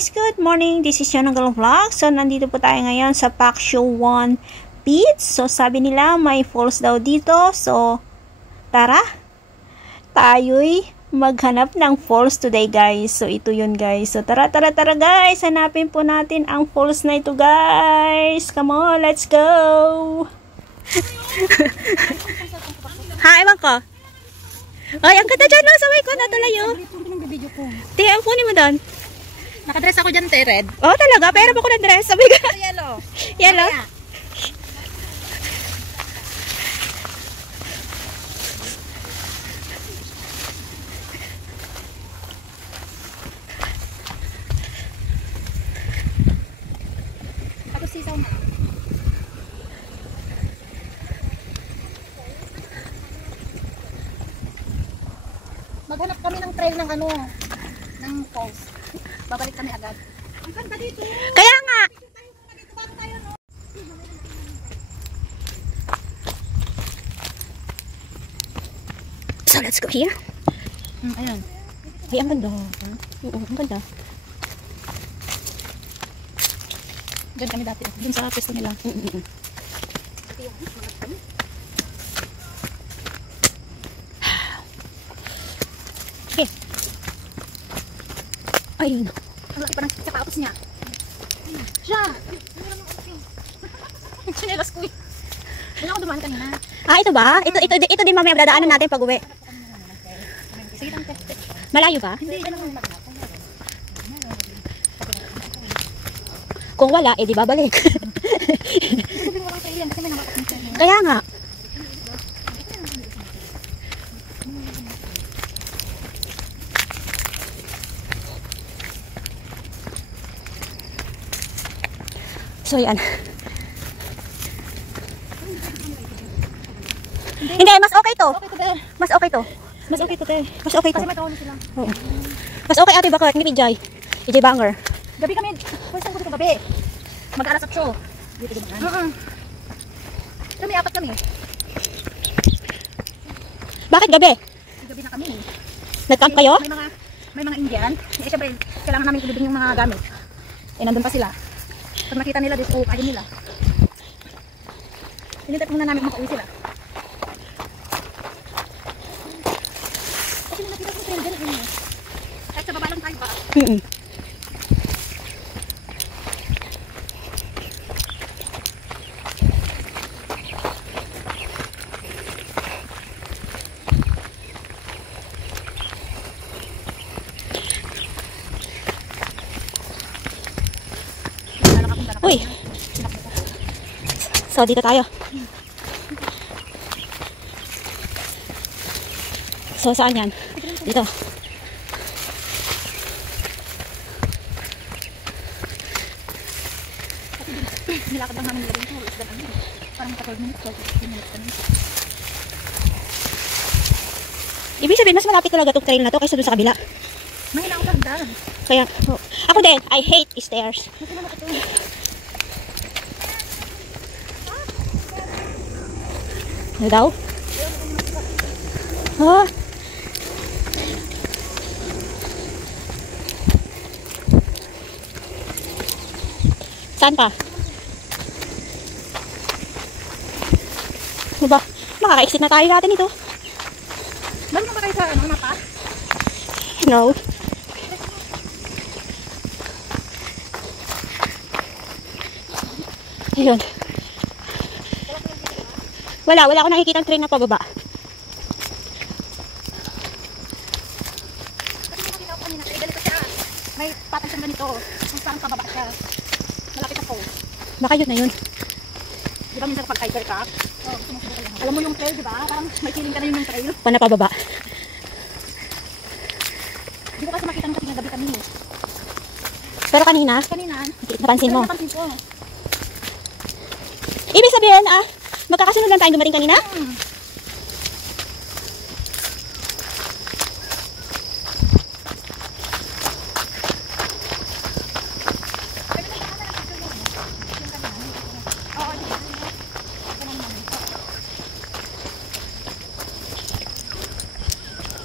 guys! Good morning! This is Yonanggal Vlog. So, nandito po tayo ngayon sa Paksyo 1 Beach. So, sabi nila may falls daw dito. So, tara! Tayo'y maghanap ng falls today guys. So, ito yun guys. So, tara guys! Hanapin po natin ang falls na ito guys. Come on, let's go! Ha, ewan ko. Ay, ang ganda dyan, no? Sabay ko, natalayo. Tingnan, kunin mo doon. Nakadress ako dyan, te, red. Oh, talaga? Pero ako ng dress. Sabi ka. Yellow. Yellow? Tapos sisaw na. Maghanap kami ng trail ng ano, ng falls. Babalik kami agad. Ang ganda dito. Kaya nga. So, let's go here. Ayan. Ay, ang ganda. Ang ganda. Diyan kami dati. Diyan sa pwesto nila. Okay. Ay, no. Ang laki pa ng sapatos niya. Siya! Chinelas ko eh. Doon ako dumaan kanina. Ah, ito ba? Ito din mamaya dadaanan natin pag uwi. Sige lang, te. Malayo ba? Hindi, dyan lang maghanap. Kung wala, eh di babalik. Sabihin mo lang trail yan kasi may nakakapang trail. Kaya nga. So, yan. Hindi, mas okay to. Okay to, te. Mas okay to. Mas okay to, te. Mas okay to. Kasi may tawag sila. Oo. Mas okay ate bakit? Ni PJ. PJ Banger. Gabi kami. First time ko dito gabi. Mag-alas 8. Dito dumaan. Pero may apat kami. Bakit gabi? Gabi na kami. Nag-camp kayo? May mga Indian. Eh, syempre, kailangan namin ilubing yung mga gamit. Eh, nandun pa sila. Pag nakita nila dito, kaya nila. Pinintay muna namin makauwi sila. Kasi nung nakita ko trail dyan, kahit sa baba lang tayo ba? Uy. So, dito tayo. So, saan yan? Dito. Nilakad lang namin nilagay ito. Isda kami. Parang 12 minutes, 15 minutes kami. Ibig sabihin, mas malapit talaga itong trail na to kaysa dun sa kabila. Mahina ako tagdan. Kaya, oh. Ako din, I hate stairs. Mas naman ako ito. Ano daw? Oh. Saan pa? Ano ba? Makaka-exit na tayo natin ito. Meron mo ba kayo sa mapa? No. Ayun. Wala akong nakikita ang train na pababa. Kasi yung nakita ko kanina, eh, ganito siya. May patang siyang ganito. Kung saan pababa siya. Malapit ako. Baka yun na yun. Di ba minsan kapag hiker ka? Alam mo yung trail, di ba? Parang may feeling ka na yun yung trail. Pa na pababa. Di ko kasi makita nung kasi nga gabi kami. Pero kanina, Kanina, napansin mo. napansin ko. Ibig sabihin, magkakasunod lang tayong dumating kanina?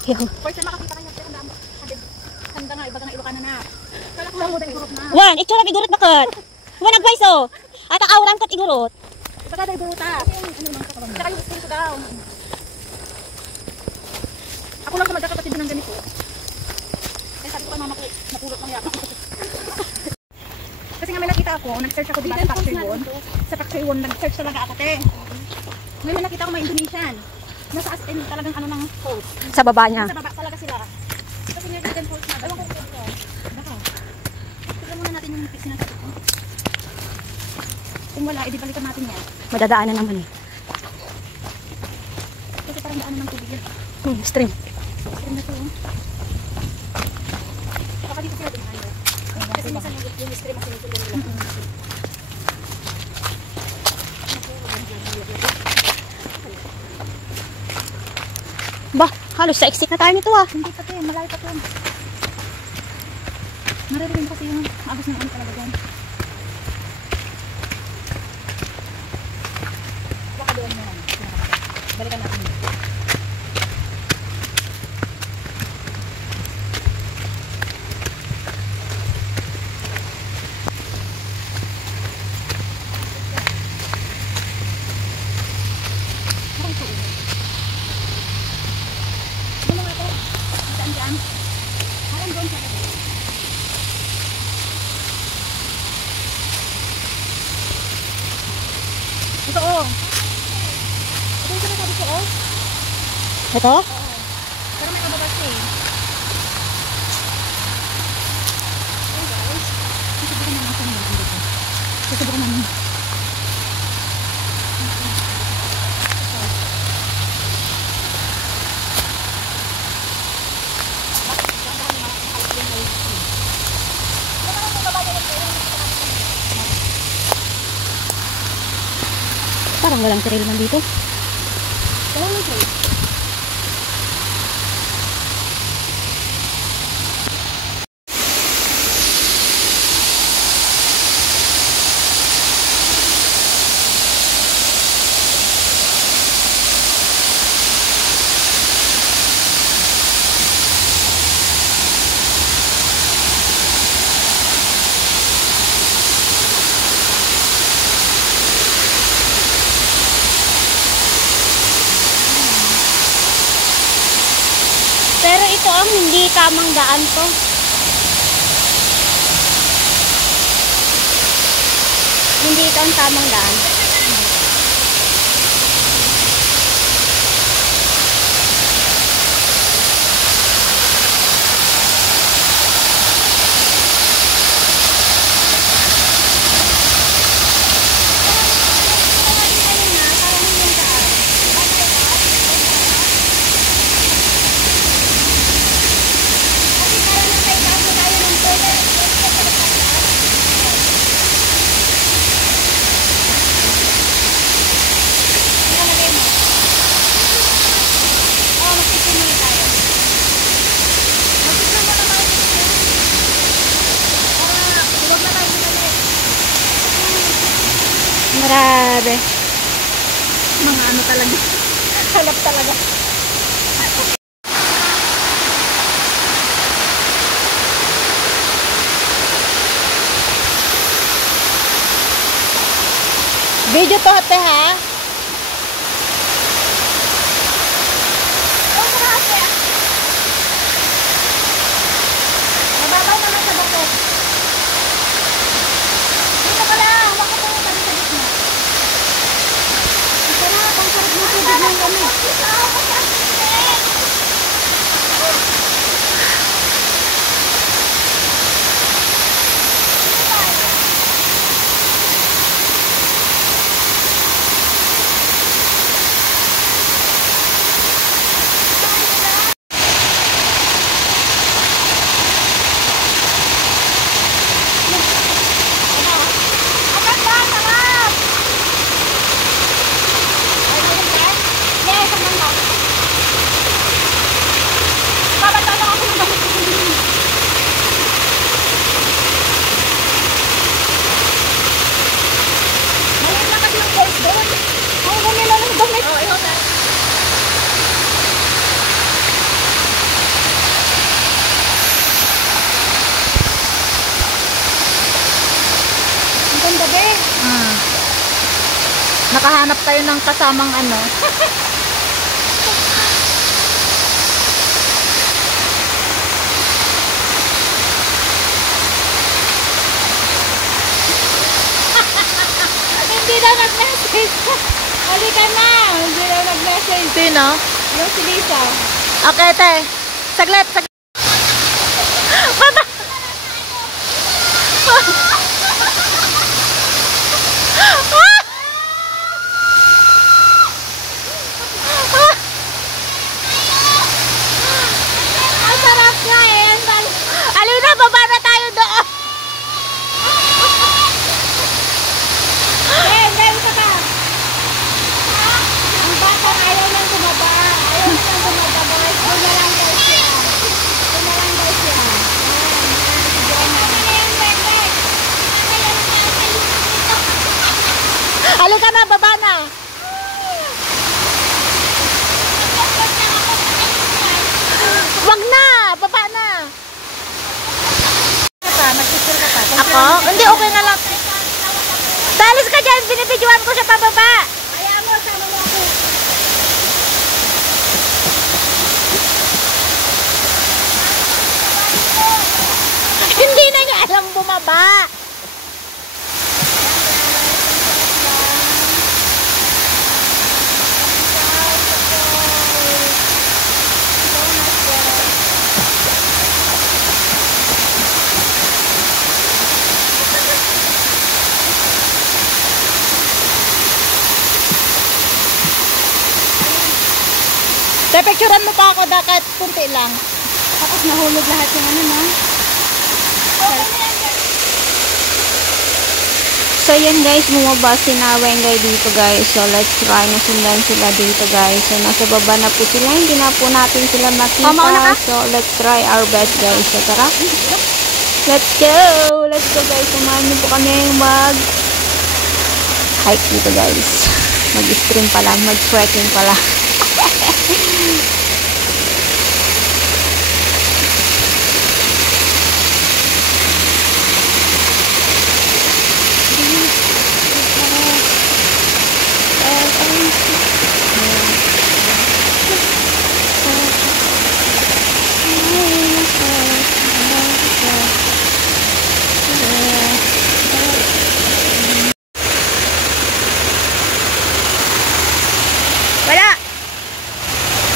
Yo. First time makakita kayo, ang dami. Handa nga, ibaga nga Ilocana na. Kala ko mo igurot na. Wan, itsura igurot bakit? Wan nagway so. At ang auran kat igurot. Ibaga daw igurota. Ano naman katawan. Saka yung espiritu daw. Ako lang sa magkakapatid ng ganito. Kaya sabi ko kay mama ko, napulot ng yaka. Kasi nga may nakita ako, nag-search ako diba sa Factory 1. Sa Factory 1, nag-search talaga ako te. May nakita ako may Indonesian. Nasa as in talagang ano ng post. Sa baba niya. Sa baba talaga sila. Kasi may hidden post na. Ewan ko kung ito. Baka. Tignan muna natin yung fix na sabi ko. Kung wala, edi balikan natin yan. Madadaanan naman eh. Kasi parang daanan ng tubig yan. Stream. Stream na ito. Baka dito sila din. Kasi minsan yung stream ang sinusunod nila. Bah, halos sa exit na tayo nito ah. Hindi pa ito, malayo pa ito. Maririnig kasi yung agos ng ano talaga dyan. Baka doon mo yan. Balikan natin. Ito oh. Ito yung sinasabi ko oh. Ito? Pero may kababas eh. Hey guys. Susubukan naman sa mga dito. Susubukan naman. Parang walang trail man dito. Wala nang trail. Pero ito ang hindi tamang daan to. Hindi ito ang tamang daan. Grabe. Mga ano talaga. Halap talaga. Video to ate ha. Mababaw naman sa bukod. Dito ka lang. Huwag ko pong balik sa gitna. Ito na. Pang sarap mo tubig ng kami. Nakahanap tayo ng kasamang ano. Hindi daw nag-message. Halika na. Hindi daw nag-message. Sino? Yung si Lisa. Okay, te. Saglit. Baba! Ang sarap nga eh. Alina, baba na tayo doon. Meron ka pa. Ang bata ayaw nang tumaba. Ayaw nang tumaba. Guys, doon na lang guys siya. Doon na lang guys siya. Alika na, baba na. Wag na, baba na. Mag-picture ka pa. Ako? Hindi, okay na lang. Dalis ka dyan, binibidyoan ko siya pababa. Ayaw mo, sama mo ako. Hindi na niya alam bumaba. Picturean mo pa ako kahit kunti lang. Tapos nahulog lahat yung ano, no? So yan guys, bumaba si Wengay dito guys. So let's try na sundan sila dito guys. So nasa baba na po sila, hindi na po natin sila makita. So let's try our best guys. So tara. Let's go! Let's go guys. Samahan niyo po kami mag hike dito guys. Mag-stream pala, mag-trekking pala. Wala!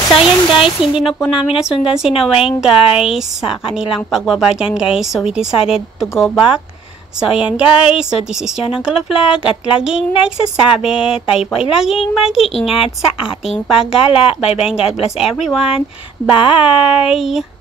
So, ayan guys, hindi na po namin nasundan si Weng guys sa kanilang pagbaba dyan guys. So, we decided to go back. So, ayan guys. So, this is Yon Uncle Vlog at laging nagsasabi, tayo po ay laging mag-iingat sa ating paggala. Bye-bye and God bless everyone. Bye!